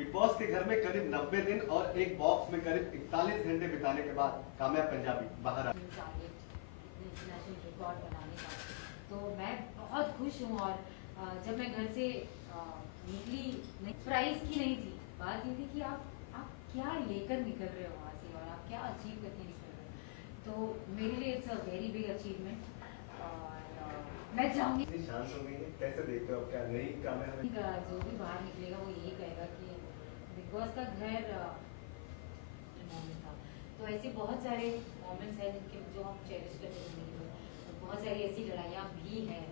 Big boss के घर में करीब 90 दिन और एक बॉक्स में करीब 41 घंटे बिताने के बाद कामयाब पंजाबी बाहर आ इंटरनेशनल रिकॉर्ड बनाने का। तो मैं बहुत खुश हूँ और जब मैं घर से निकली, प्राइस की नहीं थी, बात ये थी कि आप क्या लेकर निकल रहे हो वहाँ से और आप क्या अचीव करके निकल रहे हो। तो मेरे लिए it's a very big achievement और मैं चाहूँगी शांत हो गई है, कैसे देखते हो? क्या नहीं कामयाब जो भी बाहर निकलेगा वो यही कहेगा कि बिग बॉस का घर मोमेंट था। तो ऐसे बहुत सारे मोमेंट्स हैं जिनके जो हम चेरिश करते हैं जिंदगी में। बहुत सारी ऐसी लड़ाइयाँ भी हैं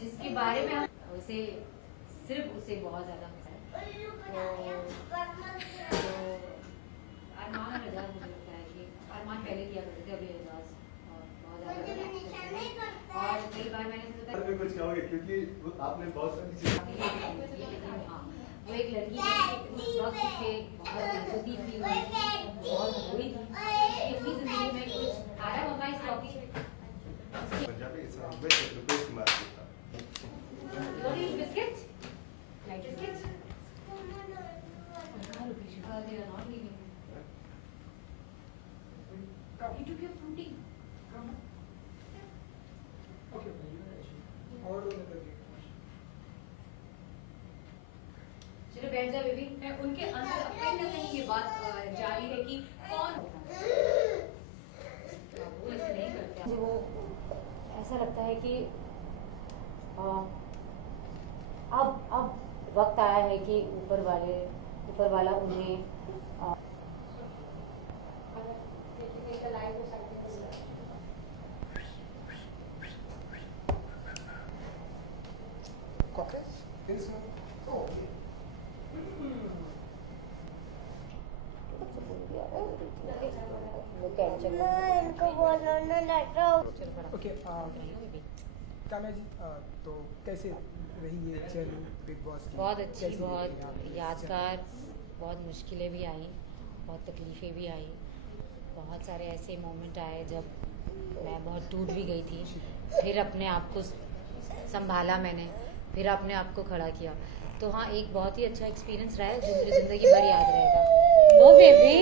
जिसके बारे में हम उसे सिर्फ उसे बहुत ज़्यादा मजा है। तो अरमान और एजाज, मुझे लगता है कि अरमान पहले किया करते थे, अभी एजाज बहुत ज़्यादा। और कई बार मैंने सोचा में कुछ कहोगे क्योंकि आपने बहुत सारी चीजें हाँ, वो एक लड़की थी, उस वक्त से बहुत बेइज्जती फील हुई थी, बहुत रोई थी कि अपनी जिंदगी में कुछ आरा मम्मा इस टॉपिक पंजाबी रिक्वेस्ट मारता biscuit light biscuit they are not leaving. You took your fruity. चलो बैठ जा बेबी। मैं उनके अंदर कहीं ना कहीं ये बात जारी है कि कौन वो ऐसे नहीं करते। मुझे वो ऐसा लगता है कि अब वक्त आया है कि ऊपर वाला उन्हें ओके काम्या जी, तो कैसे रही ये जर्नी बिग बॉस की? बहुत अच्छी, कैसी बहुत रही आप? यादगार। बहुत मुश्किलें भी आई, बहुत तकलीफ़ें भी आई, बहुत सारे ऐसे मोमेंट आए जब मैं बहुत टूट भी गई थी। फिर अपने आप को संभाला मैंने, फिर अपने आप को खड़ा किया। तो हाँ, एक बहुत ही अच्छा एक्सपीरियंस रहा है जो मुझे ज़िंदगी भर याद रहेगा। नो बेबी,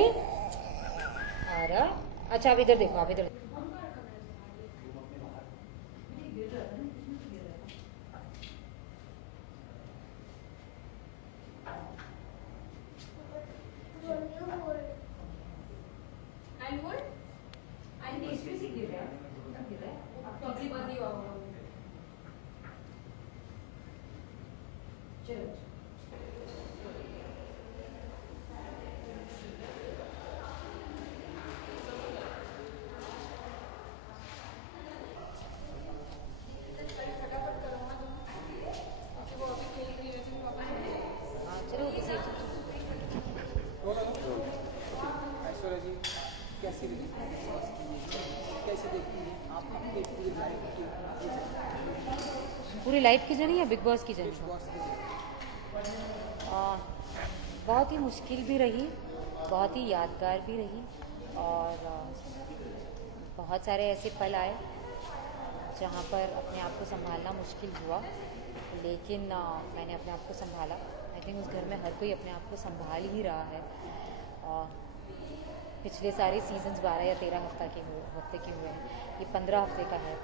अरे अच्छा आप इधर देखो, आप इधर एंड वुड एंड टेस्ट से गिर रहा है, तो अगली बार नहीं होगा। चलो फटाफट करो ना क्योंकि वो अभी खेल रही है तो पापा हाँ चलो किसी ऐश्वर्या जी, कैसी रही बिग बॉस की? कैसे देखती हैं आप अपनी पूरी लाइफ की? पूरी लाइफ की जर्नी या बिग बॉस की बिग जर्नी? बॉस की बहुत ही मुश्किल भी रही, बहुत ही यादगार भी रही और बहुत सारे ऐसे पल आए जहाँ पर अपने आप को संभालना मुश्किल हुआ, लेकिन मैंने अपने आप को संभाला। आई थिंक उस घर में हर कोई अपने आप को संभाल ही रहा है। पिछले सारे सीजन्स 12 या 13 हफ्ते के हुए हैं, ये 15 हफ्ते का है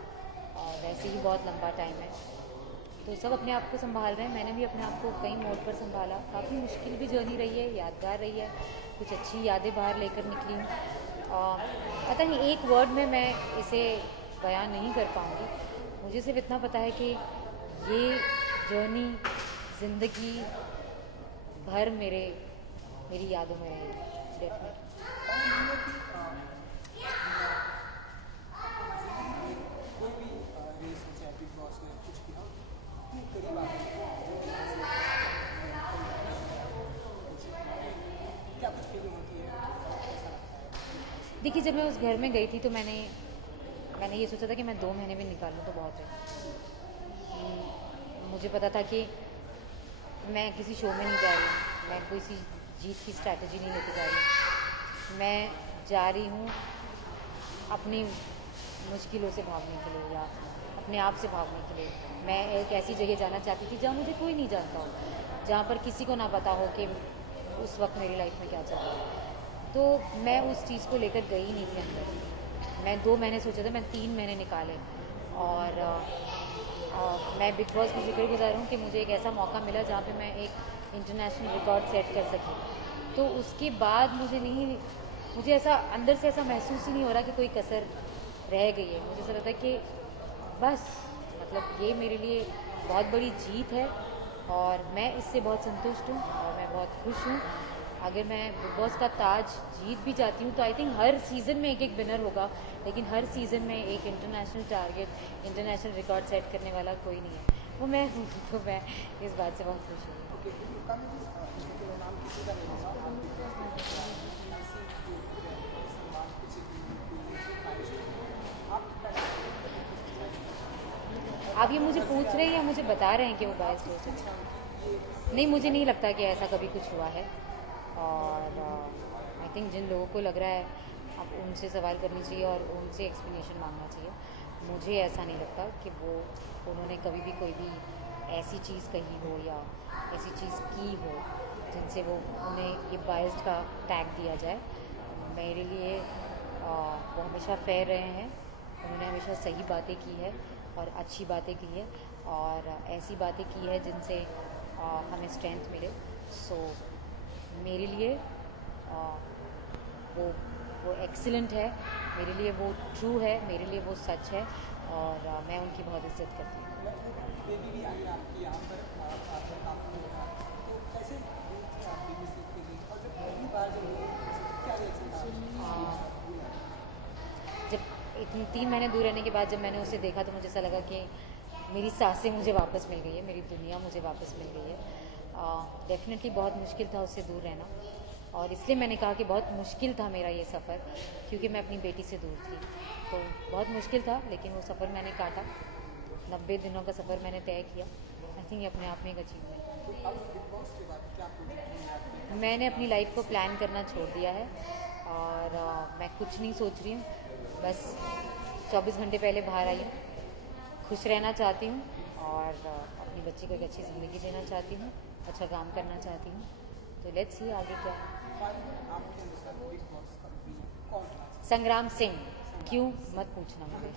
और वैसे ही बहुत लंबा टाइम है। तो सब अपने आप को संभाल रहे हैं, मैंने भी अपने आप को कई मोड़ पर संभाला। काफ़ी मुश्किल भी जर्नी रही है, यादगार रही है, कुछ अच्छी यादें बाहर लेकर निकली हूँ। पता नहीं एक वर्ड में मैं इसे बयान नहीं कर पाऊँगी। मुझे सिर्फ इतना पता है कि ये जर्नी ज़िंदगी भर मेरी यादों में रहेगी डेफिनेटली। कोई भी रेस हो चाहे बिग बॉस में कुछ भी हो, करीब आ क्या कुछ फीलिंग होती है, कैसा लगता है? देखिए, जब मैं उस घर में गई थी तो मैंने ये सोचा था कि मैं 2 महीने भी निकाल लूँ तो बहुत है। मुझे पता था कि मैं किसी शो में नहीं जा रही हूँ, मैं कोई सी जीत की स्ट्रैटेजी नहीं लेके जा रही हूँ। मैं जा रही हूँ अपनी मुश्किलों से भागने के लिए या अपने आप से भागने के लिए। मैं एक ऐसी जगह जाना चाहती थी जहाँ मुझे कोई नहीं जानता हो, जहाँ पर किसी को ना पता हो कि उस वक्त मेरी लाइफ में क्या चल रहा है। तो मैं उस चीज़ को लेकर गई नहीं थी अंदर। मैं 2 महीने सोचा था, मैं 3 महीने निकाले। और मैं बिग बॉस की शुक्रगुजार हूँ कि मुझे एक ऐसा मौका मिला जहाँ पे मैं एक इंटरनेशनल रिकॉर्ड सेट कर सकी। तो उसके बाद मुझे ऐसा अंदर से ऐसा महसूस ही नहीं हो रहा कि कोई कसर रह गई है। मुझे ऐसा लगता है कि बस मतलब ये मेरे लिए बहुत बड़ी जीत है और मैं इससे बहुत संतुष्ट हूँ और मैं बहुत खुश हूँ। अगर मैं बिग बॉस का ताज जीत भी जाती हूँ तो आई थिंक हर सीज़न में एक विनर होगा, लेकिन हर सीज़न में एक international target, international record set करने वाला कोई नहीं है। वो मैं हूँ, तो मैं इस बात से बहुत खुश हूँ। आप ये मुझे पूछ रहे हैं या मुझे बता रहे हैं कि वो बायस हो सकता है? नहीं, मुझे नहीं लगता कि ऐसा कभी कुछ हुआ है। और आई थिंक जिन लोगों को लग रहा है आप उनसे सवाल करनी चाहिए और उनसे एक्सप्लेनेशन मांगना चाहिए। मुझे ऐसा नहीं लगता कि उन्होंने कभी भी कोई भी ऐसी चीज़ कही हो या ऐसी चीज़ की हो जिनसे उन्हें ये बायस्ड का टैग दिया जाए। मेरे लिए वो हमेशा फेयर रहे हैं, उन्होंने हमेशा सही बातें की है और अच्छी बातें की है और ऐसी बातें की है जिनसे हमें स्ट्रेंथ मिले। सो मेरे लिए वो एक्सीलेंट है, मेरे लिए वो ट्रू है, मेरे लिए वो सच है और मैं उनकी बहुत इज्जत करती हूँ। जब इतने 3 महीने दूर रहने के बाद जब मैंने उसे देखा तो मुझे ऐसा लगा कि मेरी सांसें मुझे वापस मिल गई है, मेरी दुनिया मुझे वापस मिल गई है। डेफिनेटली बहुत मुश्किल था उससे दूर रहना और इसलिए मैंने कहा कि बहुत मुश्किल था मेरा ये सफ़र, क्योंकि मैं अपनी बेटी से दूर थी। तो बहुत मुश्किल था, लेकिन वो सफ़र मैंने काटा। 90 दिनों का सफ़र मैंने तय किया। आई थिंक ये अपने आप में एक अचीवमेंट है। मैंने अपनी लाइफ को प्लान करना छोड़ दिया है और मैं कुछ नहीं सोच रही हूँ, बस 24 घंटे पहले बाहर आई हूँ। खुश रहना चाहती हूँ और अपनी बच्ची को एक अच्छी ज़िंदगी देना चाहती हूँ, अच्छा काम करना चाहती हूँ। तो लेट्स सी आगे क्या। संग्राम सिंह, क्यों मत पूछना मुझे।